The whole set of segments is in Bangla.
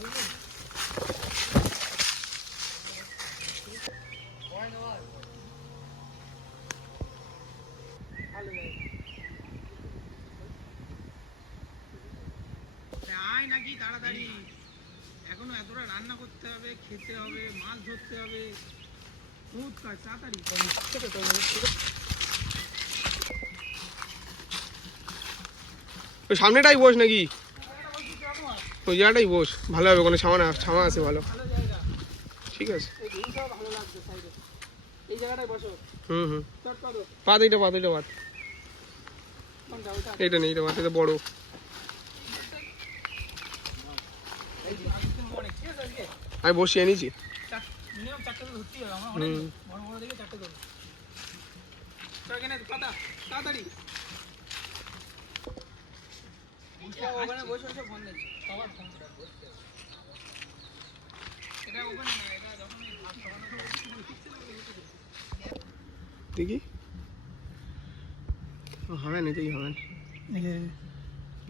আয় নাকি তাড়াতাড়ি, এখনো এতটা রান্না করতে হবে, খেতে হবে, মাছ ধরতে হবে, বহুত কাজ। তাড়াতাড়ি সামনেটাই বস নাকি? ওই জায়গাটাই বস, ভালো হবে, কোনো ছামা আছে ভালো। ঠিক আছে, ভালো লাগছে সাইডে, এই জায়গাটায় বসো। হুম পাত, এইটা পাত, এইটা পাত, এইটা নেই, এটা পাত, এটা বড়। আমি বসিয়ে নিয়েছি। মিনিমাম 4টে তো ধরতেই হবে, আমরা অনেক বড় বড় দেখে 4টে ধরবো। এখানে পাতা তাড়াতাড়ি ওখানে বসে বসে ফোন দেখছি, সবার ফোন বসছে। এটা ওখানে না, এটা যখনই ভাত খাওয়ানো দেখি হবে, নিতেই হবে।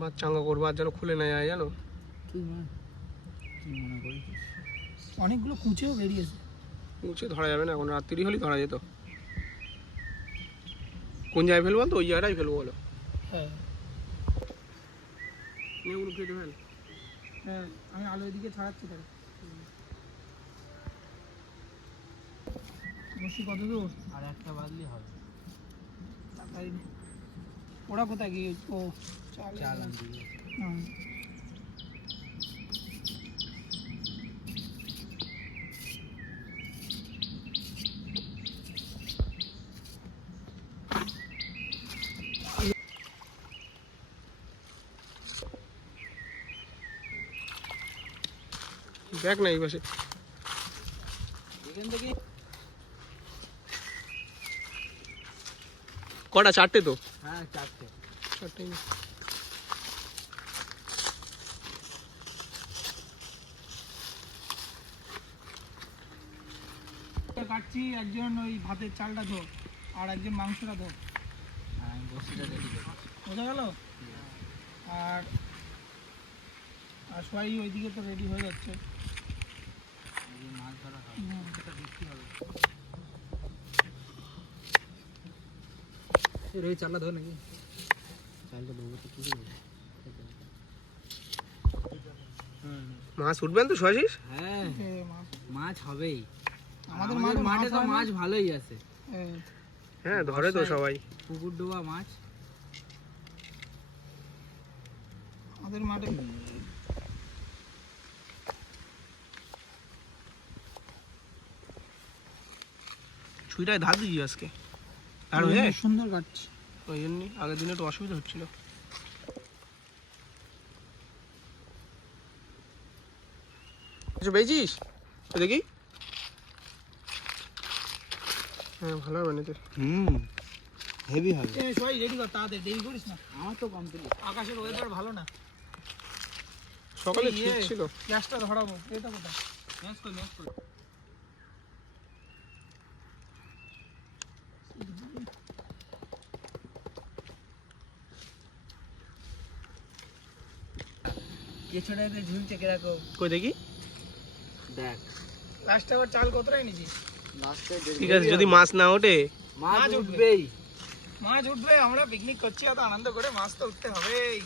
বাদ চাঙ্গা করবো, আর যেন খুলে না যায়, জানো? কি মনে করি অনেকগুলো কুচেও বেরিয়েছে। কুচে ধরা যাবে না, এখন রাত্রি হলেই ধরা যেত। কোন জায়গায় ফেলবো বলতো? ওই জায়গাটাই ফেলবো বলো। হ্যাঁ ওগুলো কেটে ফেল। হ্যাঁ, আমি আলো এদিকে ছাড়াচ্ছি তাহলে। বসি কত দূর? আর একটা বাদলি হবে। ওরা কোথায় গিয়ে? ও চাল দিয়ে। দেখ না এই পাশে এখান থেকে কটা? 4টে তো? হ্যাঁ 4টে। কাটছি, একজন ওই ভাতের চালটা ধো, আর একজন মাংসটা ধো। বোঝা গেল? আর সবাই ওইদিকে তো রেডি হয়ে যাচ্ছে। মাছ ধরা হবে। চালটা ধো নাকি? চালটা ধোবো তো কি মাছ উঠবেন তো শুয়াশিস? হ্যাঁ মাছ হবেই, আমাদের মাঠে তো মাছ ভালোই আছে। হ্যাঁ ধরে তো সবাই, পুকুর ডোবা মাছ আমাদের মাঠে। ছুরিটায় ধার দিয়েছি আজকে, আর সুন্দর কাটছি। ওই জন্যই আগের দিনে একটু অসুবিধা হচ্ছিল। কিছু পেয়েছিস দেখি? হ্যাঁ ভালো হবে নিতে। হেভি হবে। সবাই রেডি কর, তাড়াতাড়ি, দেরি করিস না। আমার তো কমপ্লিট। আকাশের ওয়েদার ভালো না, সকালে ঠিক ছিল। গ্যাসটা ধরাবো, এটা কোথায়? গ্যাস কই, গ্যাস কই? কেছড়াতে ঝুলছে কিরকম? কই দেখি? দেখ লাস্টে আবার চাল কতটাই নিছিস? লাস্টে ঠিক আছে, যদি মাছ না ওঠে? মাছ উঠবেই, মাছ উঠবে। আমরা পিকনিক করছি, এত আনন্দ করে, মাছ তো উঠতে হবেই।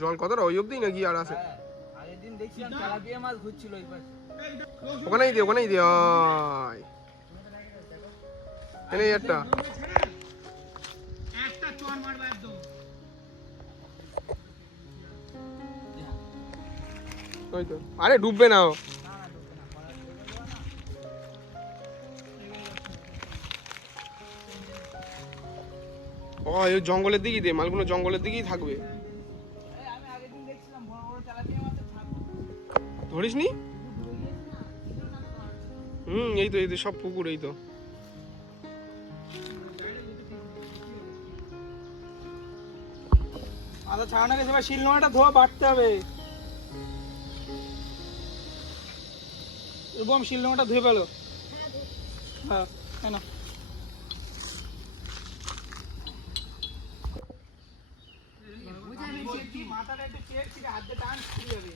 জল কতটা ওই অব্দি নাকি আর আছে? আগের দিন দেখছিলাম তেলাপিয়া মাছ ঘুরছিল ওই পাশে। ওখানেই দে, ওখানেই দে। এনে একটা চর মারবা একদম। ওই তো, আরে ডুববে না। ও এই জঙ্গলের দিকেই দে, মালগুলো জঙ্গলের দিকেই থাকবে। ধরিস নি? এই তো, এই তো সব পুকুর, এই তো। আদা ছাড়ানো গেছে, এবার শিল নোড়াটা ধোয়া বাটতে হবে। রূপম শিলনোড়াটা ধুয়ে পেলো। হ্যাঁ তাই না? মাথাটা একটু চেক ছিল, হাত দিয়ে টান ছিঁড়ে যাবে।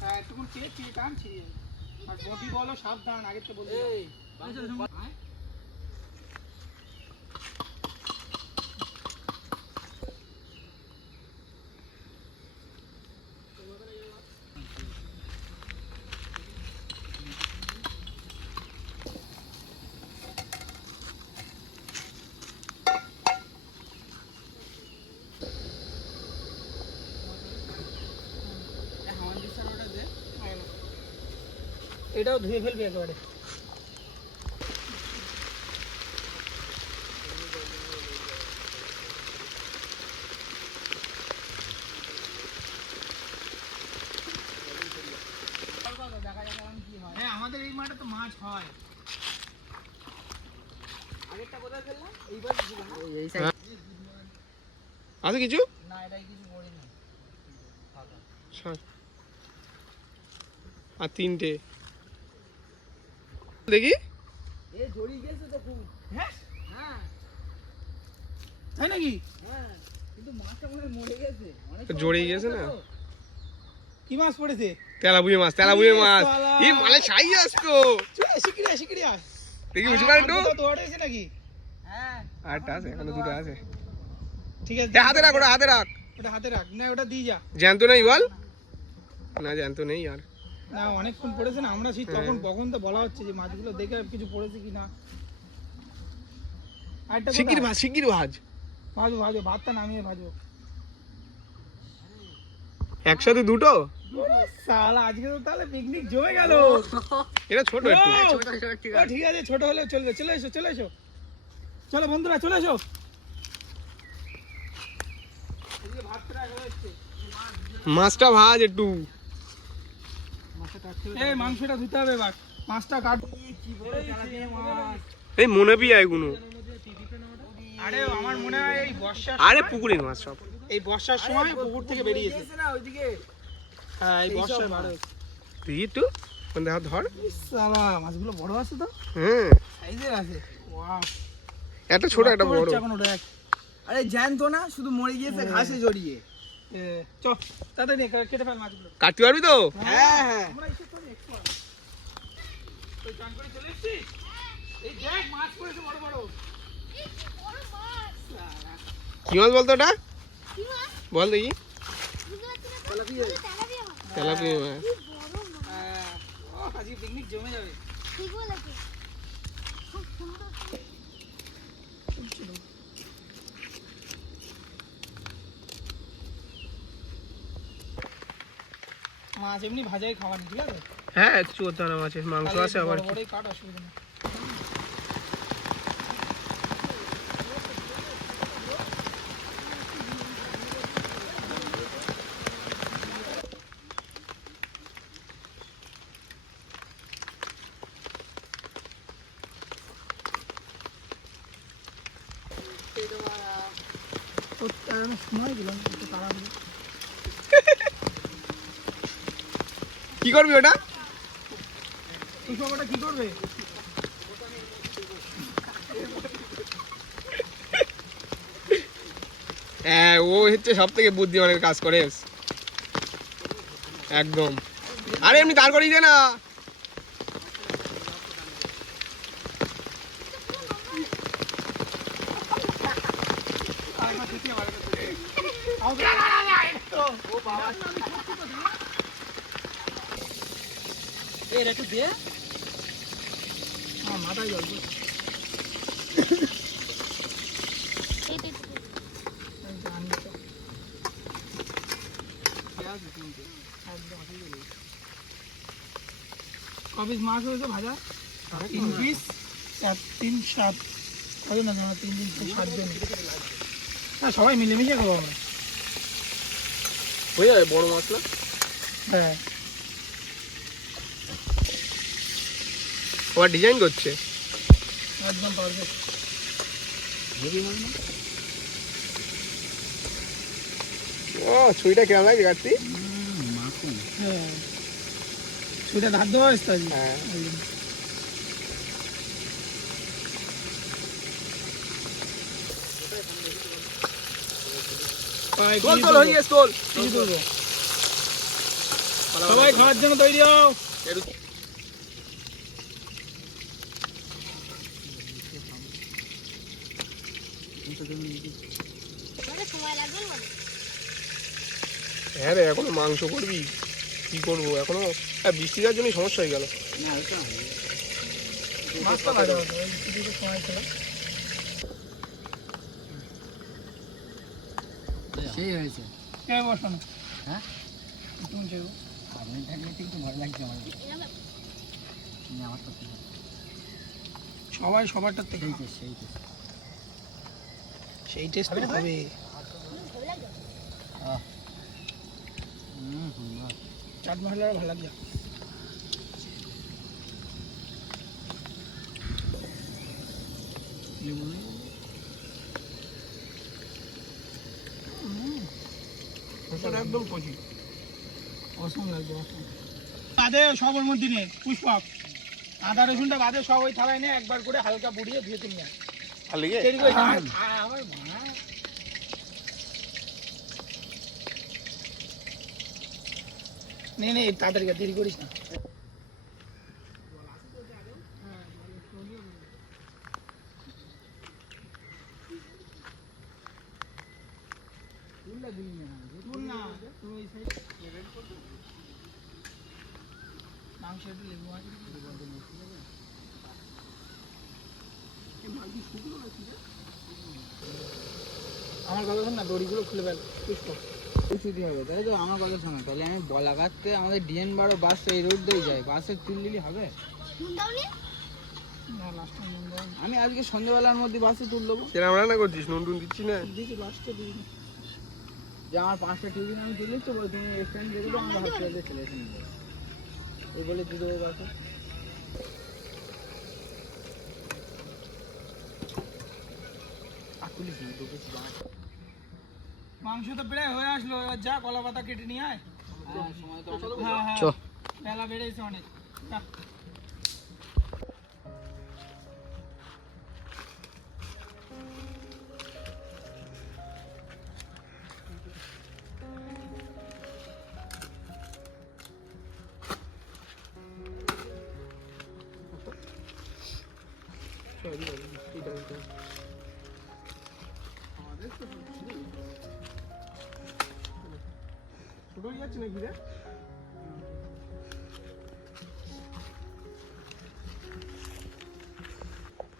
হ্যাঁ একটুকুন চেক ছিঁড়ে টান ছিঁড়ে যাবে। আর বটি বলো সাবধান, আগের তো বলতে এটাও ধুয়ে ফেলবে একেবারে। হ্যাঁ আমাদের এই মাঠে তো মাছ হয়। আগেরটা কোথায় ফেললাম? এইবার আছে কিছু না, এটাই কিছু করিনি। আর 3টে দেখি। এ জড়িয়ে গেছে তো খুব। হ্যাঁ হ্যাঁ তাই নাকি? হ্যাঁ কিন্তু মাছটা মনে হয় মরে গেছে, অনেক জড়িয়ে গেছে না। কি মাছ পড়েছে? তেলাপুরি মাছ, তেলাপুরি মাছ। এই মালে সাই আসতো। শিগগিরি শিগগিরি আয়। দেখি বুঝি পারে একটু। তো ওঠেছে নাকি? হ্যাঁ আরেকটা আছে, এখনো 2টা আছে। ঠিক আছে, হাতে রাখ, ওটা হাতে রাখ। ওটা হাতে রাখ। না ওটা দিয়ে যা। জ্যান্ত নেই বল। না জ্যান্ত নেই আর। না অনেকক্ষণ পড়েছে না, আমরা সেই তখন কখন তো বলা হচ্ছে যে মাছগুলো দেখে কিছু পড়েছে কি না। আরেকটা শিগগির ভাজ, শিগগির ভাজ। ভাজো ভাজো, ভাতটা নামিয়ে ভাজো। একসাথে 2টো? শালা আজকে তো তাহলে পিকনিক জমে গেল। এটা ছোট একটু। ও ঠিক আছে, ছোট হলেও চলবে। চলে এসো চলে এসো, চলো বন্ধুরা চলে এসো। এদিকে ভাতটা রাখা হচ্ছে। মাছটা ভাজ একটু। এই মাংসটা ধুতে হবে এবার। মাছটা কাট। কি বড় তেলাপিয়া মাছ। এই মনে পি এগুলো। আরে আমার মনে হয় এই বর্ষার আরে পুকুরের মাছ সব। এই বর্ষার সময় পুকুর থেকে বেরিয়েছে না ওইদিকে। হ্যাঁ এই বর্ষার বার হয়েছে। দেখি একটু কোন দেখা ধর। শালা মাছগুলো বড় আছে তো। হ্যাঁ সাইজের আছে। ওয়াও, একটা ছোট একটা বড়। এখন ওটা এক। আরে জ্যান্ত না, শুধু মরে গিয়েছে ঘাসে জড়িয়ে। চ তাতে নে কেটে ফেল মাছগুলো। কাটতে পারবি তো? হ্যাঁ হ্যাঁ আমরা এসে তো একটু ওই চান করে চলে এসেছি। এই দেখ মাছ পড়েছে বড় বড়। কি মাছ বলতো ওটা? বল দেখি। তেলাপিয়া মাছ। ও আজকে পিকনিক জমে যাবে। মাছ এমনি ভাজাই খাওয়ানি, ঠিক আছে? হ্যাঁ কিছু করতে হবে না, মাছের মাংস আছে আবার। বড় বড়ই কাট, অসুবিধা নেই। সময় দিলাম একটু তাড়াহুড়ো। কি করবি ওটা? তুই সব ওটা কি করবে? হ্যাঁ ও হচ্ছে সব থেকে বুদ্ধিমানের কাজ করে একদম। আরে এমনি দাঁড় করিয়ে দে না। একটু দে। আমার মাথায় জল পড়ছে। ক পিস মাছ হয়েছে ভাজা? 3 পিস, 3 7 কত না, 3 দিন 7 জন। হ্যাঁ সবাই মিলেমিশে খাবো আমরা। হয়ে যাবে বড় মাছ না? হ্যাঁ আবার ডিজাইন করছে একদম পারফেক্ট। ও ছুরিটা কেমন লাগে কাটতি? হ্যাঁ ছুরিটা ধার দেওয়া আসতে হবে। হ্যাঁ তোল তোল হয়ে গেছে তোল। কি করবো? সবাই খাওয়ার জন্য তৈরি হও। হ্যাঁ রে এখনো মাংস করবি, কি করবো এখনো? হ্যাঁ বৃষ্টি যাওয়ার জন্যই সমস্যা হয়ে গেল। মাছটা ভাজা হতো, ওই কিছুটা সময় ছিল। সেই হয়েছে। কে বসো না? হ্যাঁ? তুমি চেয়ে আপনি থাকলে তো একটু ভয় লাগছে আমার। আমার তো সবাই সবারটা থেকে সেই টেস্ট হবে। চাট মশলা ভালো লাগে। একদম কচি অসম লাগবে। বাদে সব ওর মধ্যে নেই পুষ্পক, আদা রসুনটা বাদে সব ওই থালায় নিয়ে একবার করে হালকা বুড়িয়ে ধুয়ে তুমি নেয়। ভালো লেগে নে তাড়াতাড়ি দেরি করিস না। মাংস একটু লেবু আছে। আমার কথা শোন না, দড়িগুলো খুলে ফেল পুষ্প। হবে তাই তো? আমার কথা শোনো, তাহলে আমি বলাঘাটতে আমাদের ডিএন 12 বাস এই রোড দিয়ে যায়, বাসে তুল দিলি হবে? না লাস্টে নুন দেওয়া আমি আজকে সন্ধ্যেবেলার মধ্যে বাসে তুল দেবো। সেরকম রান্না করছিস, নুন টুন দিচ্ছি না। দিয়েছি লাস্টে দিই। যে আমার 5টা টিফিন আমি তুলে দিচ্ছি, বলে তুমি স্ট্যান্ড দিয়ে দেবো, আমরা হসপিটালে চলে এসে নিয়ে যাবো। এই বলে দিয়ে দেবো বাসে। আর তুলিস না, দুটো মাংস তো প্রায় হয়ে আসলো, এবার যা কলা পাতা কেটে নিয়ে আয়। সময় তো হ্যাঁ হ্যাঁ বেলা বেড়েছে অনেক। যা। ছোট হয়ে যাচ্ছে নাকি রে?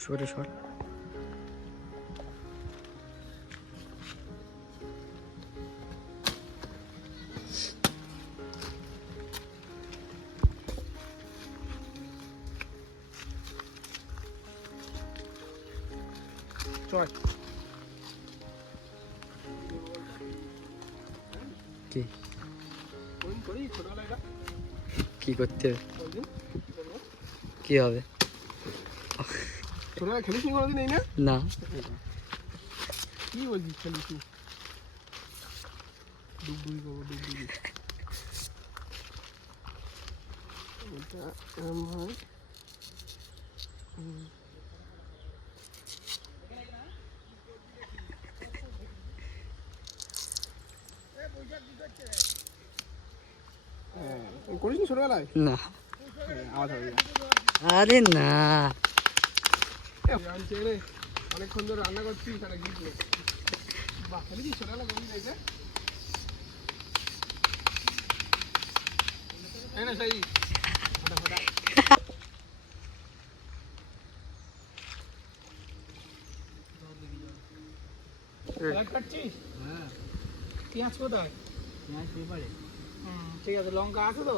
সরে সর। চল কি করি ছোটবেলায় কি করতে হবে? কি হবে? ছোটবেলায় খেলিস নি কোনোদিন এই না? না কি বলছিস খেলিস নি? ডুবডুবি করবো ডুবডুবি। এটা আমার করিস নি ছোটবেলায়? না আওয়াজ হবে আরে না জানছে রে, অনেকক্ষণ ধরে রান্না করছিস তারা গিয়েছিল। বাহ খেলেছিস ছোটবেলা কোনদিন দেখে? এই না সেই কাটছিস? হ্যাঁ পেঁয়াজ কোথায়? পেঁয়াজ পেপারে ঠিক আছে, লঙ্কা আছে তো?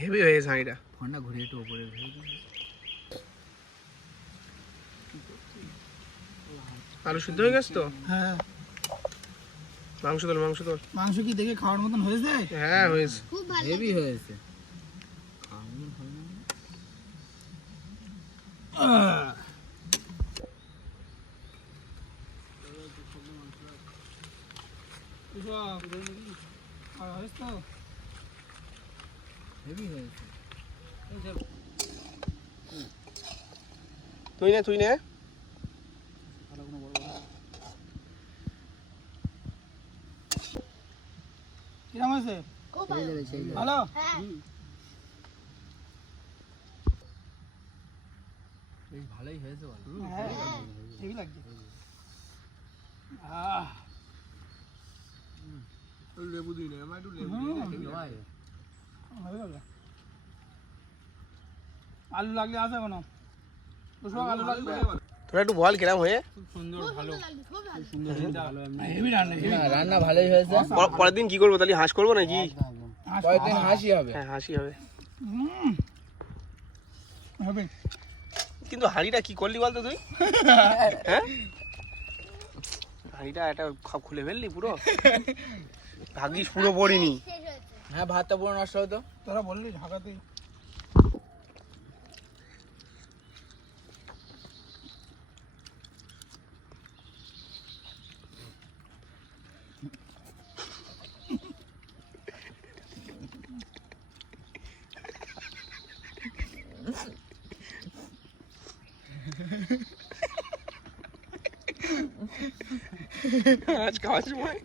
হেভি হয়ে গেছে হাঁড়িটা। ফোনটা ঘুরিয়ে একটু ওপরে আলু সিদ্ধ হয়ে গেছে তো? হ্যাঁ। মাংস তোল মাংস তোল। মাংস কি দেখে খাওয়ার মতন হয়েছে? হ্যাঁ হয়েছে, হেভি হয়েছে। হয়েছে তো? হেভি হয়েছে। তুই নে কিরম হয়েছে? খুব ভালো। ভালো? হ্যাঁ। বেশ ভালোই হয়েছে বল। হ্যাঁ, হেভি লাগছে। আহ, লেবু দিই না, আমার একটু লেবু হুম। দিয়ে দে, হেবি ভাই, লাগে। ভালো লাগলো। আলু লাগলে আসে কোনো? কুসুম আলু লাগবে? তোরা একটু বল কিরম হয়ে খুব সুন্দর লাগছে, খুব ভালো। হেভি রান্না, হেভি। না, রান্না ভালোই হয়েছে। পরের দিন কি করবো তাহলে হাঁস করবো নাকি? পরের দিন হাসি হবে। হ্যাঁ হাসি হবে। হুম, হেভি। কিন্তু হাঁড়িটা কি করলি বলতো তুই? হ্যাঁ হাঁড়িটা একটা খুলে ফেললি পুরো, ভাগ্যিস পুরো পড়িনি। শেষ হয়েছে। হ্যাঁ, ভাতটা পুরো নষ্ট হতো। তোরা বললি ঢাকাতেই। আজ খাওয়ার সময়